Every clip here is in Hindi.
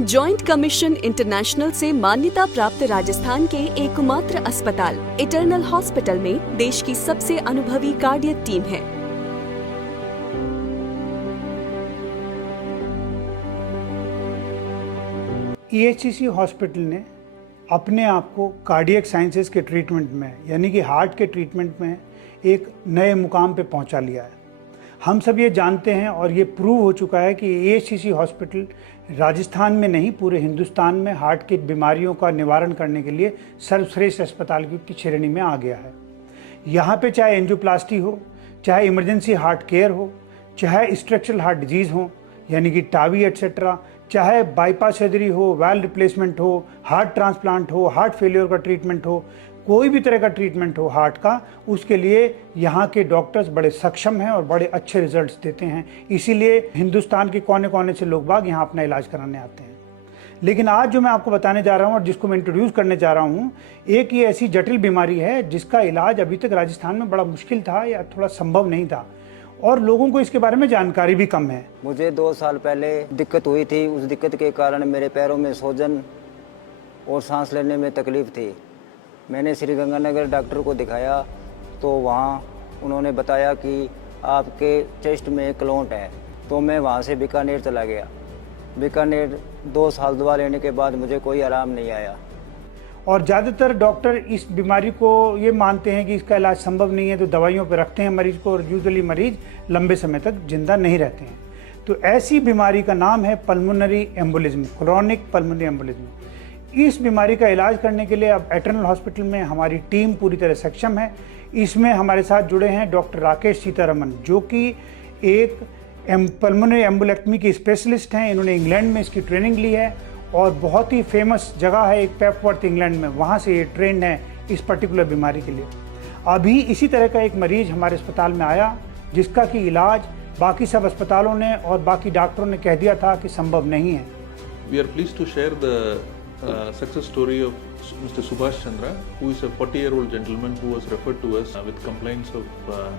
जॉइंट कमीशन इंटरनेशनल से मान्यता प्राप्त राजस्थान के एकमात्र अस्पताल इटर्नल हॉस्पिटल में देश की सबसे अनुभवी कार्डियक टीम है। EHCC हॉस्पिटल ने अपने आप को कार्डियक साइंसेज के ट्रीटमेंट में यानी कि हार्ट के ट्रीटमेंट में एक नए मुकाम पे पहुंचा लिया है। हम सब ये जानते हैं और ये प्रूव हो चुका है कि EHCC हॉस्पिटल राजस्थान में नहीं पूरे हिंदुस्तान में हार्ट की बीमारियों का निवारण करने के लिए सर्वश्रेष्ठ अस्पताल की श्रेणी में आ गया है। यहाँ पे चाहे एंजियोप्लास्टी हो, चाहे इमरजेंसी हार्ट केयर हो, चाहे स्ट्रक्चरल हार्ट डिजीज़ हो यानी कि टावी एट्सेट्रा, चाहे बाईपास सर्जरी हो, वाल्व रिप्लेसमेंट हो, हार्ट ट्रांसप्लांट हो, हार्ट फेलियर का ट्रीटमेंट हो, कोई भी तरह का ट्रीटमेंट हो हार्ट का, उसके लिए यहाँ के डॉक्टर्स बड़े सक्षम हैं और बड़े अच्छे रिजल्ट्स देते हैं। इसीलिए हिंदुस्तान के कोने कोने से लोग बाग यहाँ अपना इलाज कराने आते हैं। लेकिन आज जो मैं आपको बताने जा रहा हूँ और जिसको मैं इंट्रोड्यूस करने जा रहा हूँ, एक ये ऐसी जटिल बीमारी है जिसका इलाज अभी तक राजस्थान में बड़ा मुश्किल था या थोड़ा संभव नहीं था और लोगों को इसके बारे में जानकारी भी कम है। मुझे 2 साल पहले दिक्कत हुई थी। उस दिक्कत के कारण मेरे पैरों में सूजन और सांस लेने में तकलीफ थी। मैंने श्री गंगानगर डॉक्टर को दिखाया तो वहाँ उन्होंने बताया कि आपके चेस्ट में एक क्लॉट है। तो मैं वहाँ से बीकानेर चला गया। बीकानेर 2 साल दवा लेने के बाद मुझे कोई आराम नहीं आया। और ज़्यादातर डॉक्टर इस बीमारी को ये मानते हैं कि इसका इलाज संभव नहीं है तो दवाइयों पर रखते हैं मरीज को और यूजुअली मरीज लंबे समय तक जिंदा नहीं रहते हैं। तो ऐसी बीमारी का नाम है pulmonary embolism, chronic pulmonary embolism. इस बीमारी का इलाज करने के लिए अब इटर्नल हॉस्पिटल में हमारी टीम पूरी तरह सक्षम है। इसमें हमारे साथ जुड़े हैं डॉक्टर राकेश सीतारमन जो कि एक पल्मोनरी एम्बोलेक्टमी के स्पेशलिस्ट हैं। इन्होंने इंग्लैंड में इसकी ट्रेनिंग ली है और बहुत ही फेमस जगह है एक पेपवर्थ इंग्लैंड में, वहाँ से ये ट्रेंड है इस पर्टिकुलर बीमारी के लिए। अभी इसी तरह का एक मरीज हमारे अस्पताल में आया जिसका कि इलाज बाकी सब अस्पतालों ने और बाकी डॉक्टरों ने कह दिया था कि संभव नहीं है। We are pleased to share the success story of Mr. Subhash Chandra, who is a 40-year-old gentleman who was referred to us with complaints of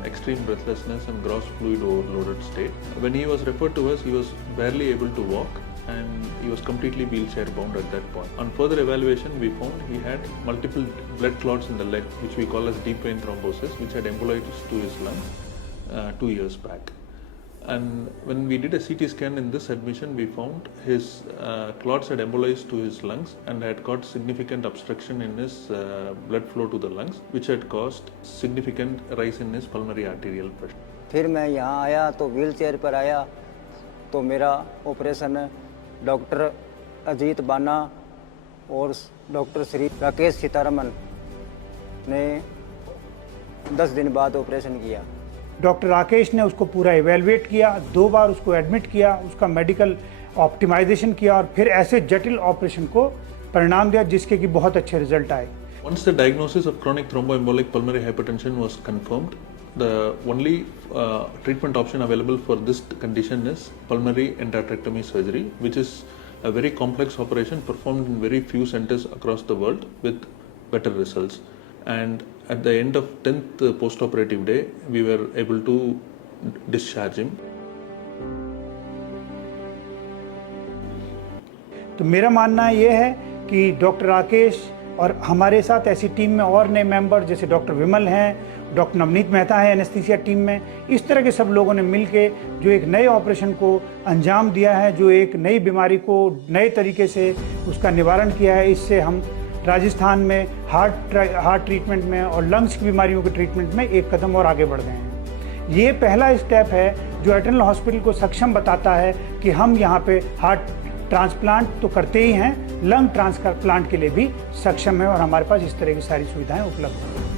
extreme breathlessness and gross fluid overloaded state. When he was referred to us, he was barely able to walk and he was completely wheelchair bound at that point. On further evaluation, we found he had multiple blood clots in the leg, which we call as deep vein thrombosis, which had embolized to his lungs 2 years back. And when we did a CT scan in this admission, we found his clots had embolized to his lungs and had got significant obstruction in his blood flow to the lungs, which had caused significant rise in his pulmonary arterial pressure. फिर मैं यहाँ आया तो व्हीलचेयर पर आया तो मेरा ऑपरेशन डॉक्टर अजीत बाना और डॉक्टर श्री राकेश सीतारमन ने 10 दिन बाद ऑपरेशन किया। डॉक्टर राकेश ने उसको पूरा इवेलुएट किया, 2 बार उसको एडमिट किया, उसका मेडिकल ऑप्टिमाइजेशन किया और फिर ऐसे जटिल ऑपरेशन को परिणाम दिया जिसके कि बहुत अच्छे रिजल्ट आए। Once the diagnosis of chronic thromboembolic pulmonary hypertension was confirmed, the only treatment option available for this condition is pulmonary endarterectomy surgery, which is a very complex operation performed in very few centers across the world with better results. And at the end of 10th post-operative day, we were able to discharge him. तो मेरा मानना ये है कि डॉक्टर राकेश और हमारे साथ ऐसी टीम में और नए मेंबर जैसे डॉक्टर विमल हैं, डॉक्टर नवनीत मेहता है एनेस्थीसिया टीम में, इस तरह के सब लोगों ने मिलके जो एक नए ऑपरेशन को अंजाम दिया है, जो एक नई बीमारी को नए तरीके से उसका निवारण किया है। इससे हम राजस्थान में हार्ट ट्रीटमेंट में और लंग्स की बीमारियों के ट्रीटमेंट में एक कदम और आगे बढ़ गए हैं। ये पहला स्टेप है जो इटर्नल हॉस्पिटल को सक्षम बताता है कि हम यहाँ पे हार्ट ट्रांसप्लांट तो करते ही हैं, लंग ट्रांसप्लांट के लिए भी सक्षम है और हमारे पास इस तरह की सारी सुविधाएं उपलब्ध हैं।